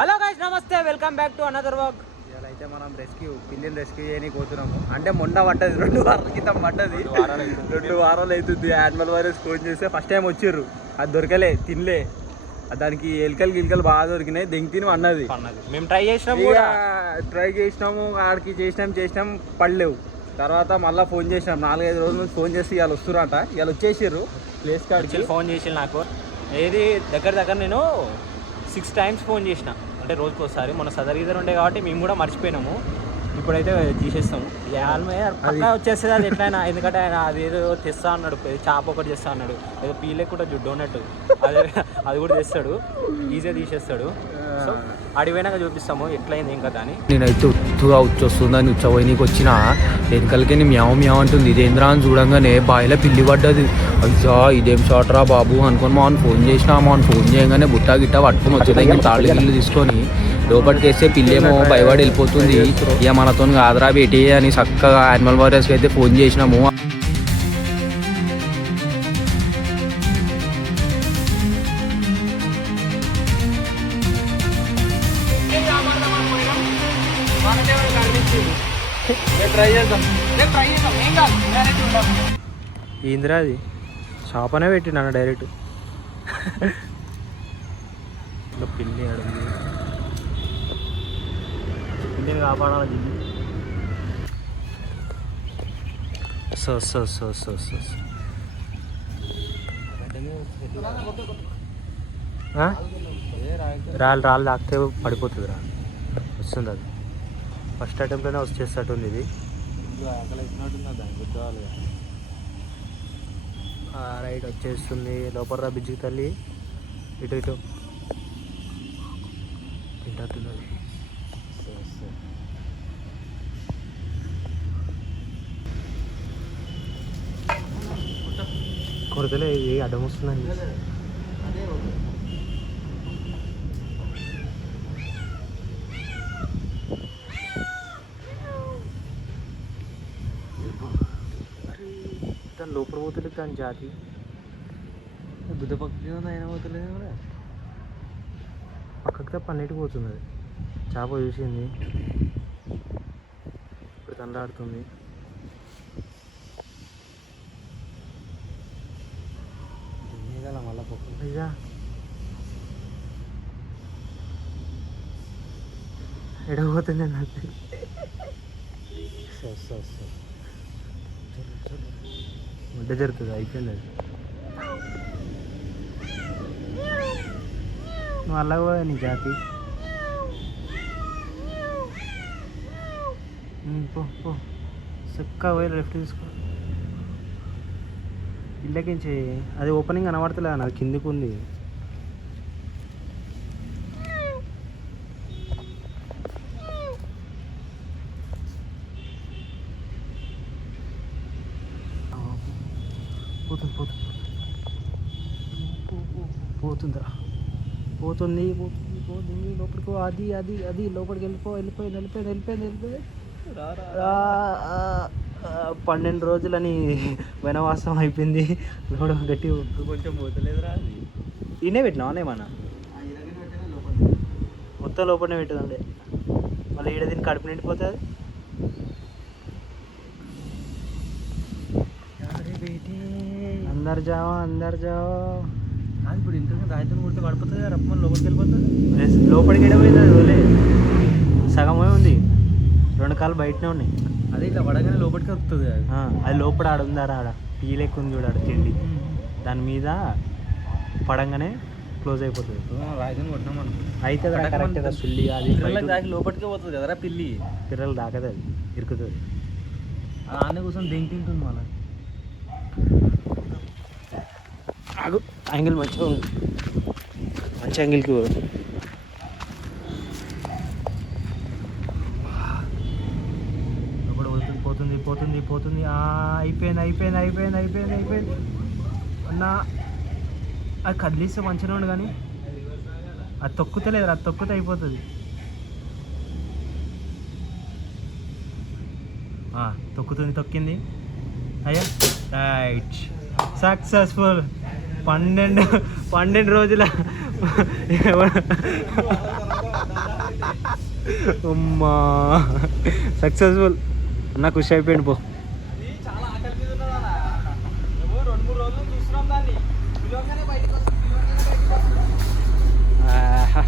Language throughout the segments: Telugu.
హలో గైస్, నమస్తే, welcome back to another work. ఇవాళ అయితే మనం పిల్లిని రెస్క్యూ చేయడానికి పోతున్నాము. అంటే మొన్న పడ్డది, 2 వారాల క్రితం పడ్డది. 2 వారాలు అవుతుంది. యానిమల్ వైరస్ ఫోన్ చేస్తే ఫస్ట్ టైం వచ్చిర్రు, అది దొరకలే, తినలే. దానికి ఎలుకలు బాగా దొరికినాయి, దెంగి తిని అన్నది. మేము ట్రై చేసినాము, ఆడికి చేసినాం పడలేవు. తర్వాత మళ్ళీ ఫోన్ చేసినాం, 4-5 రోజుల నుంచి ఫోన్ చేసి ఇవాళ వస్తురంట. ఇవాళ వచ్చేసిర్రు ప్లేస్ కాడికి. ఫోన్ చేసి నాకు ఏది దగ్గర నేను 6 times ఫోన్ చేసిన, అంటే రోజుకి ఒకసారి. మొన్న సదరీదర్ ఉండే కాబట్టి మేము కూడా మర్చిపోయినాము. ఇప్పుడైతే తీసేస్తాము. పక్కా వచ్చేస్తుంది అది ఎట్లయినా, ఎందుకంటే ఆయన అదేదో తెస్తా అన్నాడు, చేప ఒకటి తెస్తా అన్నాడు, ఏదో పీలే కూడా జుడ్డు ఉన్నట్టు, అది కూడా తెస్తాడు, ఈజీగా తీసేస్తాడు. సో అడిపోయినాక చూపిస్తాము ఎట్లయింది ఏం కదా అని. నేనైతే ఉత్తుగా వచ్చేస్తుందని ఉచ్చవైనీకి వచ్చిన వెనకలకి మ్యావ్ అంటుంది. ఇదేంద్రా అని చూడంగానే బాయిలో పిల్లి పడ్డది. అయ్యా ఇదేం షాట్ రా బాబు అనుకుని మామూలు ఫోన్ చేసినా, మామూలు ఫోన్ చేయగానే బుట్టా గిట్ట పట్టుకుని వచ్చేది. ఇంకా తాళ్ళు గిళ్ళు తీసుకొని లోపలికి వేస్తే పిల్లేమో భయపడి వెళ్ళిపోతుంది. ఇక మనతో కాదురా బేటీ అని చక్కగా యానిమల్ వైరస్కి అయితే ఫోన్ చేసినాము. ఏందిరా అది, షాప్ అనే పెట్టినాను డైరెక్ట్. పిల్లి అడుగు, పిల్లిని కాపాడాలి. సో రాళ్ళు తాకితే పడిపోతుంది రా, వస్తుంది అది. ఫస్ట్ అటెంప్ట్లోనే వచ్చేస్తట్టుంది ఇది. రైట్ వచ్చేస్తుంది. లోపల రా బిజ్జి తల్లి, ఇటు తింటున్నది. కొరతలే ఏ అడ్డం వస్తుందండి. దాని లోపల పోతలేదు, దాని జాతి బుద్ధ పక్కకి అయినా పోతలేదు కూడా. పక్కకి తప్ప అన్నిటికి పోతుంది అది. చేప చూసింది, ఇప్పుడు తండ్రాడుతుంది. మళ్ళా పక్క ఇదా ఎడపోతుంది నాకు. ముడ్డ జరుగుతుంది, అయిపోయింది అది. నువ్వు అలా పోయా నీ జాతి. పో చక్కగా పోయి లెఫ్ట్ తీసుకో. ఇళ్ళకించి అది ఓపెనింగ్ కనబడతలే, అది కిందికి ఉంది. పోతుందిరా, పోతుంది లోపలికి. అది లోపలికి వెళ్ళిపోయింది. 12 రోజులని వనవాసం అయిపోయింది. గట్టి కొంచెం పోతలేదురా అది. ఈయనే పెట్టినావా ఏమన్నా? మొత్తం లోపలనే పెట్టదండి. మళ్ళీ ఈడ దీన్ని కడుపు నిండిపోతుంది. అందరు జావా అది ఇప్పుడు ఇంట్లో రాయితో కొడితే పడిపోతుంది, రప్పమని లోపలికి వెళ్ళిపోతుంది. లోపలికి ఎడపోయింది అది, ఓలే సగమే ఉంది, 2 కాళ్ళు బయటనే ఉన్నాయి. అదే ఇట్లా పడగానే లోపలికి వస్తుంది అది. అది లోపల ఆడుందారా, ఆడ పీలేకుంది చూడాడు తిండి, దాని మీద పడంగానే క్లోజ్ అయిపోతుంది. రాయితో కొట్టినాం అనుకో అయితే కరెక్ట్గా సుల్లి అది దాకి లోపలికే పోతుంది కదరా పిల్లి. పిల్లలు దాకదు, అది ఇరుకుతుంది. ఆనే కూర్చొని దెంగి తింటుంది మళ్ళీ. ఆగు, యాంగిల్ మంచిగా ఉంది, మంచి యాంగిల్కి పోతుంది. అయిపోయింది అన్నా. అది కదిలిస్తే మంచిగా ఉండు, కానీ అది తొక్కుతలేదు. అది తొక్కితే అయిపోతుంది. తొక్కింది. అయ్యా రైట్, సక్సెస్ఫుల్. 12 రోజుల అమ్మా సక్సెస్ఫుల్ అన్న ఖుషి అయిపోయింది పో. చాలా ఆకలి మీద ఉన్నదా 2-3 రోజులు చూస్తున్నాం దాన్ని. పిలవగానే బయటకు వస్తుంది. ఆహా.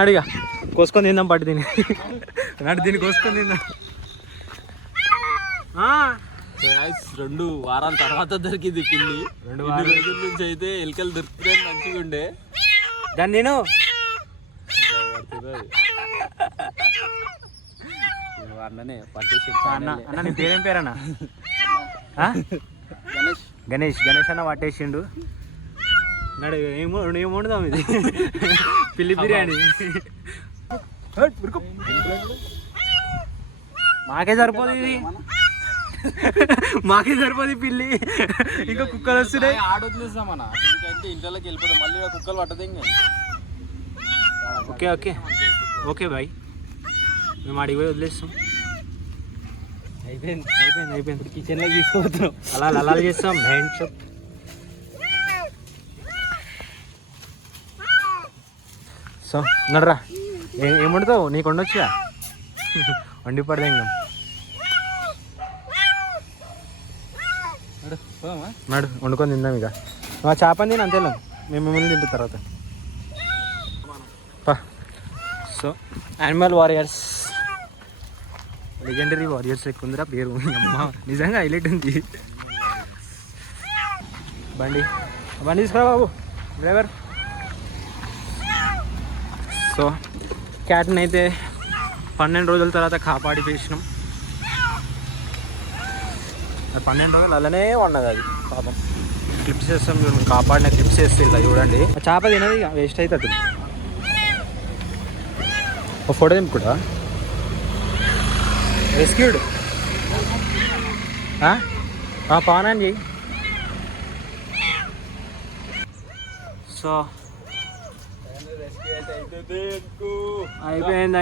నడిగా కోసుకొని తిందాం పట్టు దీన్ని. దీన్ని కోసుకొని తిందాం. 2 వారాల తర్వాత దొరికింది పిల్లి. 2 రోజుల నుంచి అయితే ఎలుకలు దొరుకుతాయి మంచిగా ఉండే. దాన్ని నేను అన్ననే పట్టేసి అన్న నీ పేరేం పేరన్నా? గణేష్ అన్న పట్టేసిండు. నడు ఏం వండుదాం ఇది? పిల్లి బిర్యానీ. మాకే సరిపోదు ఇది, మాకే సరిపోదు పిల్లి. ఇంకా కుక్కలు వస్తున్నాయి. ఆడొద్దులేస్తామన్నా ఇంట్లోకి వెళ్ళిపోతాం. మళ్ళీ కుక్కలు పట్టదు. ఓకే ఓకే ఓకే బాయ్, మేము అడిగి పోయి వదిలేస్తాం. అయిపోయింది. కిచెన్లోకి తీసుకోవద్దు. అలా చేస్తాం. Hand shop. సో నడరా, ఏం వండుతావు? నీకు వండొచ్చుగా, వండి పడదే. ఇంకా నడు వండుకొని తిందాం. ఇక మా చేపని తిని అంతేలా, మేము మిమ్మల్ని తింటున్న తర్వాత. So animal warriors, legendary warriors ఎక్కుందిరా పేరు. అమ్మా నిజంగా హైలైట్ ఉంది. బండి తీసుకురా బాబు డ్రైవర్. సో క్యాట్ని అయితే 12 రోజుల తర్వాత కాపాడి పేసినాం. 12 రోజులు అలానే ఉన్నది అది పాపం. క్లిప్స్ చేస్తాం చూడండి, కాపాడిన క్లిప్స్ వేస్తే ఇలా చూడండి. ఆ చేప తినది వేస్ట్ అవుతుంది. ఒక ఫోటో దింపుకుంటా. రెస్క్యూడ్ పవన్ అని చెయ్యి. సో అయిపోయింది.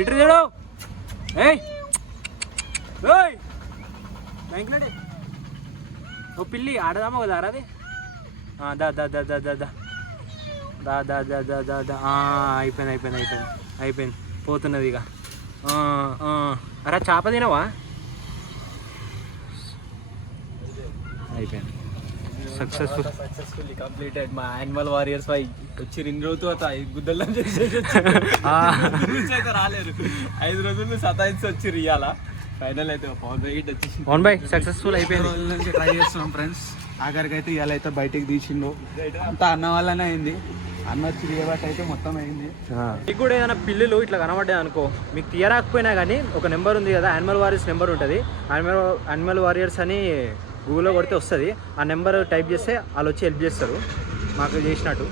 ఇటు చూడు. ఓ పిల్లి ఆడదామా కదా అది. అయిపోయింది పోతున్నది ఇక. అరే చేప తినవా? అయిపోయింది. సక్సెస్ఫుల్లీ కంప్లీటెడ్ మా యానిమల్ వారియర్స్ పై వచ్చి 2 రోజులు గుద్దల్లో అయితే రాలేరు. 5 రోజులు సతాయించి వచ్చి ఇయ్యాల. ఫైనల్ అయితే పవన్ బై సక్సెస్ఫుల్ అయిపోయింది. ట్రై చేస్తున్నాం ఫ్రెండ్స్. ఆఖరికి అయితే ఇవాళ అయితే బయటకు తీసిండు. అంతా అన్న వల్లనే అయింది. అన్న వచ్చి తీయబట్టి అయితే మొత్తం అయింది. మీకు కూడా ఏదైనా పిల్లులు ఇట్లా కనబడ్డాయి అనుకో, మీకు తీయరాకపోయినా కానీ ఒక నెంబర్ ఉంది కదా, యానిమల్ వారియర్స్ నెంబర్ ఉంటుంది. యానిమల్ వారియర్స్ అని గూగుల్లో కొడితే వస్తుంది. ఆ నెంబర్ టైప్ చేస్తే వాళ్ళు వచ్చి హెల్ప్ చేస్తారు మాకు చేసినట్టు.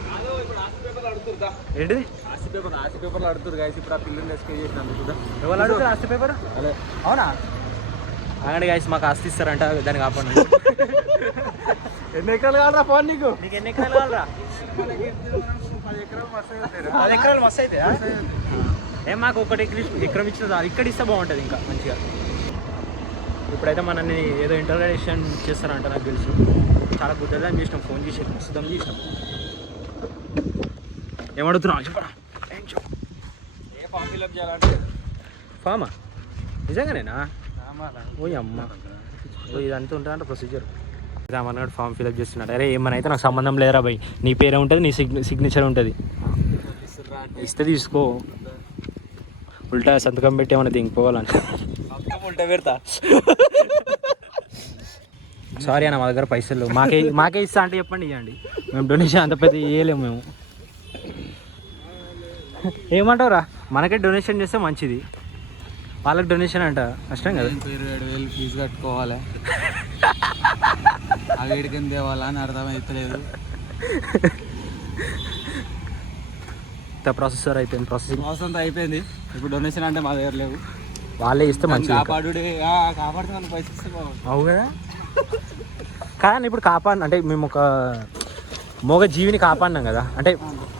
ఏంటిది? ఆస్తి పేపర్లు అడుగుతారు గాయస్. ఇప్పుడు ఆ పిల్లలు రెస్క్యూ చేసినందుకు ఎవరు అడుగుతారు ఆస్తి పేపర్? అదే అవునా? అలాంటి గాయస్ మాకు ఆస్తి ఇస్తారంట, దాన్ని కాపాడు. ఎన్ని ఎకరాలు కావాలరా ఫోన్ నీకు? నీకు ఎన్ని ఎకరాలు కావాలరా? 10 ఎకరాలు మస్తు అవుతాయి. 10 ఎకరాలు మస్తు అయితే ఏం మాకు 1 ఎకరం ఇచ్చిన ఇక్కడ ఇస్తే బాగుంటుంది ఇంకా మంచిగా. ఇప్పుడైతే మనల్ని ఏదో ఇంటర్వ్యూషన్ చేస్తారంట నాకు తెలుసు. చాలా గుద్దలని చేసినాం, ఫోన్ చేసి మస్తుతం చేసినాం. ఏమడుగుతున్నావు చెప్పరా? ఏ ఫామ్ ఫిల్అప్ చేయాలంటే ఫామా? నిజంగానేనా? ఓ అమ్మ, ఓ ఇదంతా ఉంటుందంట ప్రొసీజర్. రామన్నగాడు ఫామ్ ఫిల్అప్ చేస్తున్నాడు. అరే ఏమన్నా అయితే నాకు సంబంధం లేదురా భయ్, నీ పేరే ఉంటుంది, నీ సిగ్నేచర్ ఉంటుంది. ఇస్తే తీసుకో, ఉల్టా సంతకం పెట్టి ఏమన్నా దింగిపోవాలంట. ఉల్టా పెడతా. సారీ అన్న, మా దగ్గర పైసలు మాకే ఇస్తా అంటే చెప్పండి, ఇవ్వండి. మేము డొనేషన్ అంత పెద్ద ఇవ్వలేము మేము. ఏమంటావురా? మనకే డొనేషన్ చేస్తే మంచిది, వాళ్ళకి డొనేషన్ అంట కష్టం కదా. 27,000 ఫీజు కట్టుకోవాలి. ఆ వేడికి తేవాలా అని అర్థమవుతలేదు. ప్రాసెసర్ అయిపోయింది, ప్రాసెసింగ్ అంతా అయిపోయింది. ఇప్పుడు డొనేషన్ అంటే మా దగ్గర లేవు, వాళ్ళే ఇస్తే మంచిది. కాపాడుతున్నాను పైసలు ఇస్తే బాగుంది. అవు కదా. కానీ ఇప్పుడు అంటే మేము ఒక మోగ జీవిని కాపాడినాం కదా, అంటే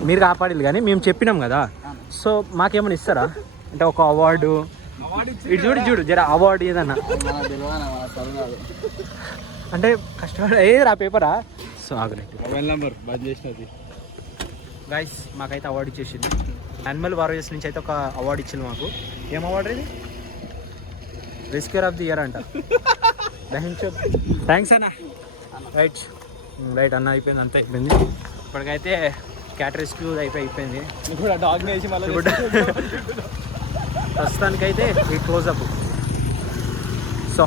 మీరు కాపాడాలి కానీ మేము చెప్పినాం కదా. సో మాకేమైనా ఇస్తారా అంటే ఒక అవార్డు? ఇటు చూడు జర అవార్డు ఏదన్నా అంటే కష్టపడి ఏది రా పేపరా. సో ఆగలేదు మొబైల్ నెంబర్ బంద్ చేసినది. గైస్ మాకైతే అవార్డు ఇచ్చేసింది. యానిమల్ వారియర్స్ నుంచి అయితే ఒక అవార్డు ఇచ్చింది మాకు. ఏం అవార్డు ఇది? రెస్క్యూర్ ఆఫ్ ది ఇయర్ అంట. థ్యాంక్స్ అన్న. రైట్ రైట్ అన్న, అయిపోయింది, అంతా అయిపోయింది. ఇప్పటికైతే క్యాట్ రెస్క్యూ అయిపోయింది. ఇప్పుడు ఆ డాగ్ని వేసి మళ్ళీ ప్రస్తుతానికైతే ఈ క్లోజప్. సో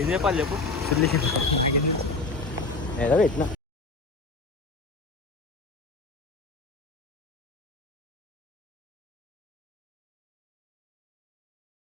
ఏం చెప్పాలి చెప్పు. ఏదో పెట్టినా